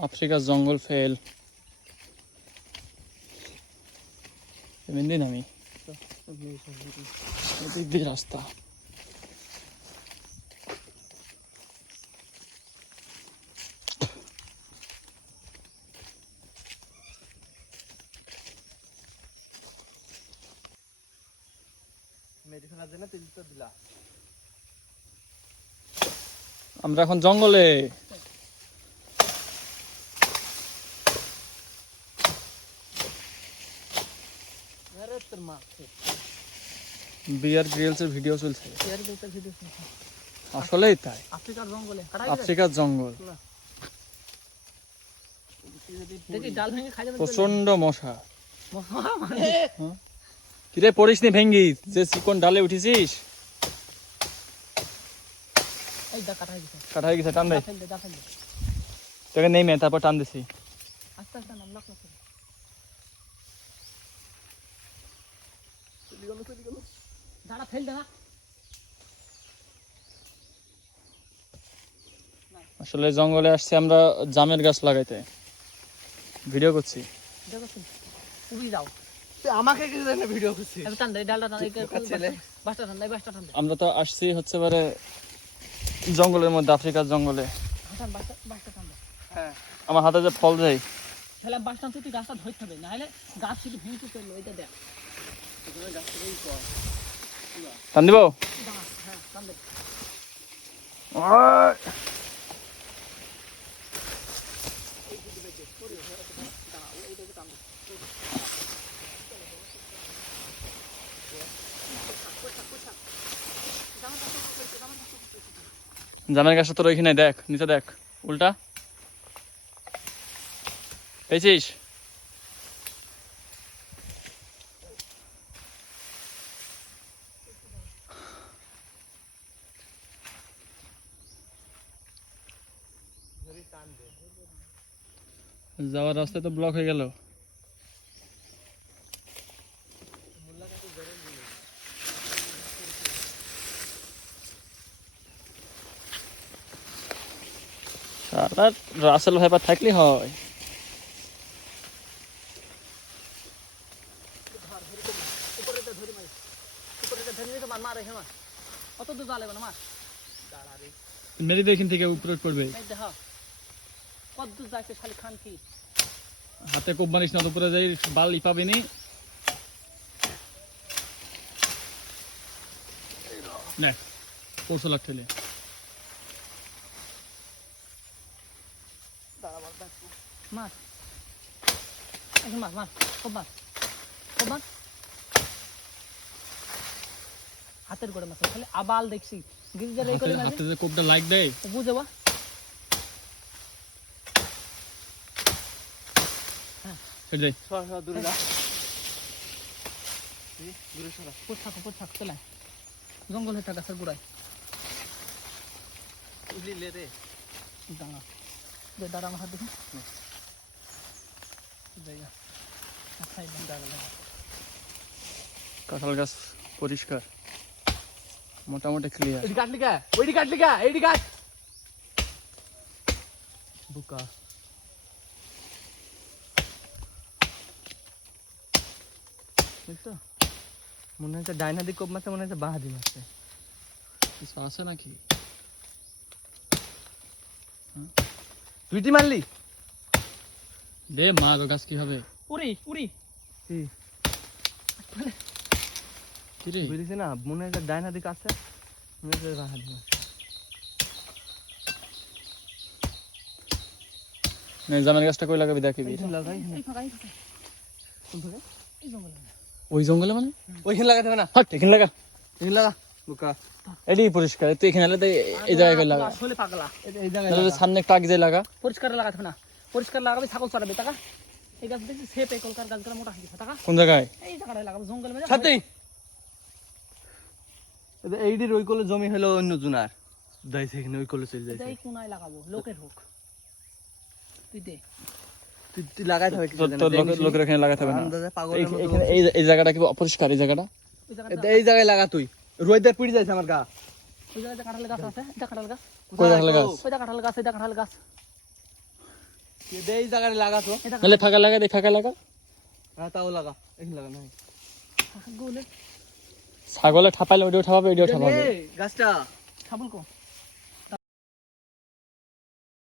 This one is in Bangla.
আফ্রিকার জঙ্গল ফেল দিন আমি দিক দিয়ে রাস্তা আমরা এখন জঙ্গলে বিয়ার গ্রিলস এর ভিডিও চলছে আসলেই তাই আফ্রিকার জঙ্গল প্রচন্ড মশা কিরে পড়িস নি ভেঙ্গি যে চিকন ডালে উঠেছিস কাটা হয়ে গেছে টান দে তোকে নেমে তারপর টান দিছি আসলে জঙ্গলে আসছি আমরা জামের গাছ লাগাইতে ভিডিও করছি আমরা তো আসছি হচ্ছে বারে জঙ্গলের মধ্যে আফ্রিকার জঙ্গলে আমার হাতে যে ফল যায় টান দিব জামের গাছটা তোর ওইখানে দেখ নিচে দেখ উল্টা পেয়েছিস যাওয়ার রাস্তায় তো ব্লক হয়ে গেল রাসেল ভাইপার থাকলে হয় মেরে দেখেন থেকে উপরে করবে হাতে কোপ মারিস না উপরে যাই বালি পাবিনি না পরশু লাখ ঠেলে হাতের করে মাছ খালি আবাল দেখছি হাতে যে কোপটা লাইক দেয় বুঝে বা জঙ্গল হয়ে থাকা স্যার গুড়ায় দাঁড়া আমার হাত দেখুন কাঁঠাল গাছ পরিষ্কার মোটামুটি ক্লিয়ার বুকা বুঝছো মনে হচ্ছে ডাইনা দিক কোপ মারছে মনে হচ্ছে বাঁ হাতি মারছে কিছু আছে নাকি তুইটি মারলি দে মার ও গাছ কি হবে উড়ি উড়ি কি রে বুঝিস না মনে হচ্ছে ডাইনা দিক আছে মনে হচ্ছে বাঁ হাতি মারছে জামের গাছটা কই লাগাবি দেখিবি ওই জঙ্গলে মানে ওইখানে লাগাতে হবে না হাট এখানে লাগা এখানে লাগা বুকা এডি পরিষ্কার তুই এখানে লাগা এই জায়গায় কই লাগা আসলে পাগলা এই জায়গায় তাহলে সামনে একটা আগে যাই লাগা পরিষ্কার লাগাতে হবে না পরিষ্কার লাগাবে ছাগল চড়াবে টাকা এই গাছ দেখছি সেপ এই কলকার গাছগুলো মোটা হয়ে গেছে টাকা কোন জায়গায় এই জায়গাটায় লাগাবো জঙ্গল মধ্যে সাথে এইডির ওই কোলে জমি হলো অন্য জুনার যাইছে এখানে ওই কোলে চলে যাইছে এই কোনায় লাগাবো লোকের হোক তুই দে তুই লাগাইতে হবে লোকের এখানে লাগাতে হবে না পাগলের মতো এখানে এই জায়গাটা কি অপরিষ্কার এই জায়গাটা এই জায়গায় লাগা তুই রোদের পিড়ি যাইছে আমার গা ওই জায়গায় কাঁঠাল গাছ আছে এটা কাঁঠাল গাছ কই কাঁঠাল গাছ ওইটা কাঁঠাল গাছ এটা কাঁঠাল গাছ দে এই জায়গায় লাগা তো এটা নাহলে ফাঁকা লাগা দে, ফাঁকা লাগা। হ্যাঁ তাও লাগা এখানে লাগা না গোলে ছাগলে ঠাপাইলে ওইটাও ঠাপাবে, ওইটাও ঠাপাবে। গাছটা ছাবল কো